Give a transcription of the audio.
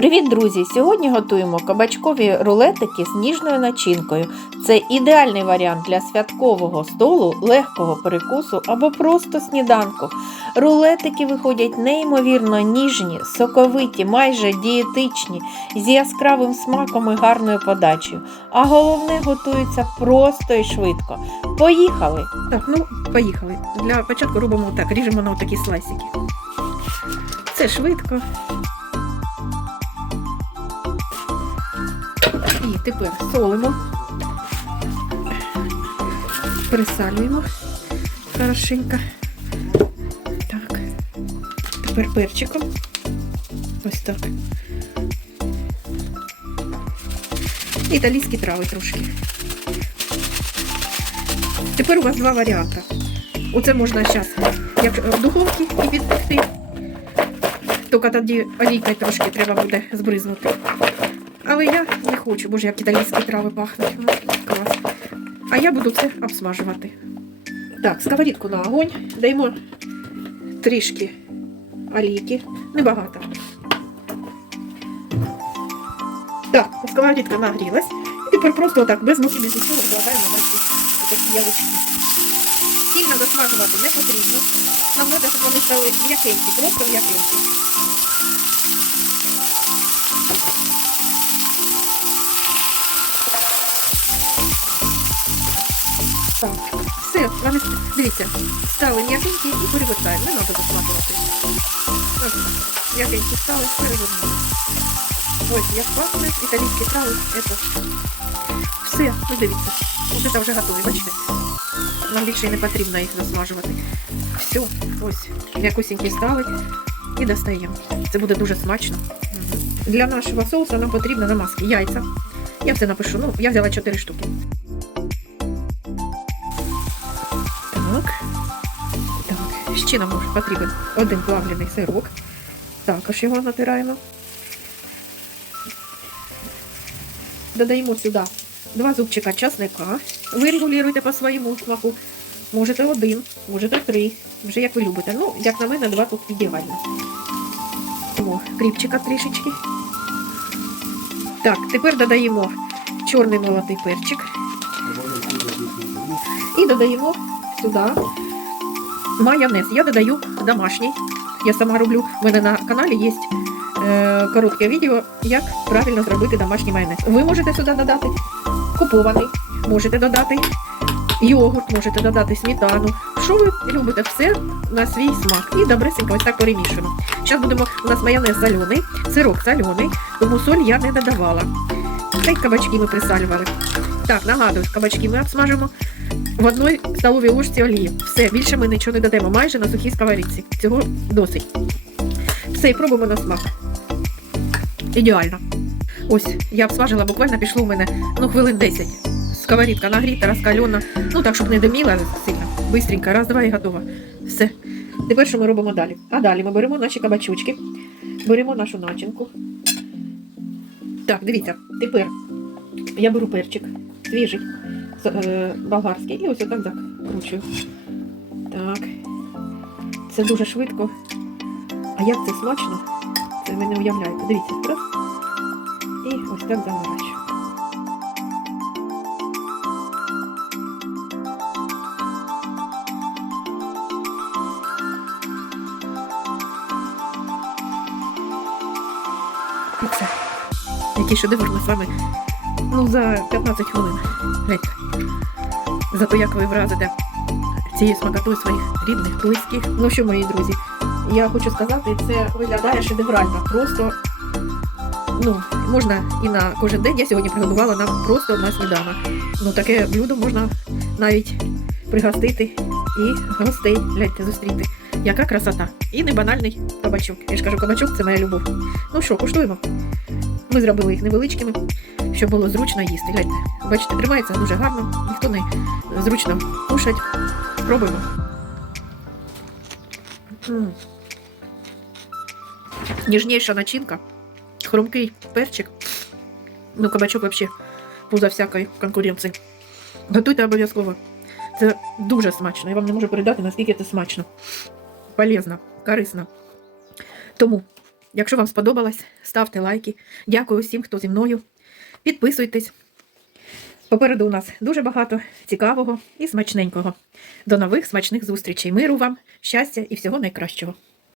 Привіт, друзі! Сьогодні готуємо кабачкові рулетики з ніжною начинкою. Це ідеальний варіант для святкового столу, легкого перекусу або просто сніданку. Рулетики виходять неймовірно ніжні, соковиті, майже дієтичні, з яскравим смаком і гарною подачею. А головне готуються просто і швидко. Поїхали! Так, ну поїхали. Для початку робимо так, ріжемо на такі слайсики. Це швидко. І тепер солимо, присалюємо хорошенько. Так. Тепер перчиком. Ось так. Італійські трави трошки. Тепер у вас два варіанти. Оце можна зараз як в духовці і підпекти. Тільки тоді олійкою трошки треба буде збризнути. Але я не хочу, боже, як італійські трави пахнуть. Ну, клас. А я буду це обсмажувати. Так, сковорідку на огонь. Даємо трішки олійки. Небагато. Так, сковорідка нагрілась. І тепер просто отак, без муки, без нічого вкладаємо наші такі ялички. Сильно засмажувати не потрібно. Нам треба, щоб вони стали м'якенькі, просто м'якенькі. Вони, дивіться, стали м'якенькі і перевертаємо. Не треба засмажувати. Ось. М'якенькі стали, перевернули. Ось, як пахне, італійські трави, це все, ну дивіться. Ось це вже готові, бачите? Нам більше не потрібно їх засмажувати. Все, ось, м'якусінькі стали і достаємо. Це буде дуже смачно. Для нашого соусу нам потрібно намазки яйця. Я все напишу. Ну, я взяла 4 штуки. Так. Ще нам потрібен один плавлений сирок. Також його натираємо. Додаємо сюди два зубчика часника. Ви регулюєте по своєму смаку. Можете один, можете три. Вже як ви любите. Ну, як на мене, два тут ідеально. О, кріпчика трішечки. Так, тепер додаємо чорний молотий перчик. І додаємо сюди майонез. Я додаю домашній. Я сама роблю. У мене на каналі є е, коротке відео, як правильно зробити домашній майонез. Ви можете сюди додати купований, можете додати йогурт, можете додати сметану. Що ви любите, все на свій смак. І добресенько ось так перемішуємо. Зараз будемо, у нас майонез соляний, сирок соляний, тому соль я не додавала. Та й кабачки ми присалювали. Так, нагадую, кабачки ми обсмажимо в одній столовій ложці олії. Все, більше ми нічого не додаємо, майже на сухій сковорідці. Цього досить. Все, і пробуємо на смак. Ідеально. Ось, я обсмажила, буквально пішло у мене ну, хвилин 10. Сковорідка нагріта, розкальона. Ну так, щоб не диміла сильно. Бистренько, раз, два і готово. Все. Тепер що ми робимо далі? А далі ми беремо наші кабачочки, беремо нашу начинку. Так, дивіться, тепер я беру перчик, свіжий, болгарський, і ось отак закручую. Так. Це дуже швидко. А як це смачно? Це ви не уявляєте. Дивіться, раз. І ось так заворачую. Який шедевр ми з вами ну, за 15 хвилин. Гляньте. Зато як ви вразите цією смакотою своїх рідних, близьких. Ну що, мої друзі, я хочу сказати, це виглядає шедеврально. Просто ну, можна і на кожен день. Я сьогодні приготувала нам просто на сніданок. Ну, таке блюдо можна навіть пригостити і гостей гляньте, зустріти. Яка красота. І не банальний кабачок. Я ж кажу, кабачок це моя любов. Ну що, куштуємо. Ми зробили їх невеличкими, щоб було зручно їсти. Гляньте, бачите, тримається дуже гарно, ніхто не зручно кушать. Спробуємо. Ніжніша начинка, хрумкий перчик. Ну, кабачок взагалі поза всякої конкуренції. Готуйте обов'язково. Це дуже смачно. Я вам не можу передати, наскільки це смачно. Полезно, корисно. Тому Якщо вам сподобалось, ставте лайки. Дякую всім, хто зі мною. Підписуйтесь. Попереду у нас дуже багато цікавого і смачненького. До нових смачних зустрічей. Миру вам, щастя і всього найкращого.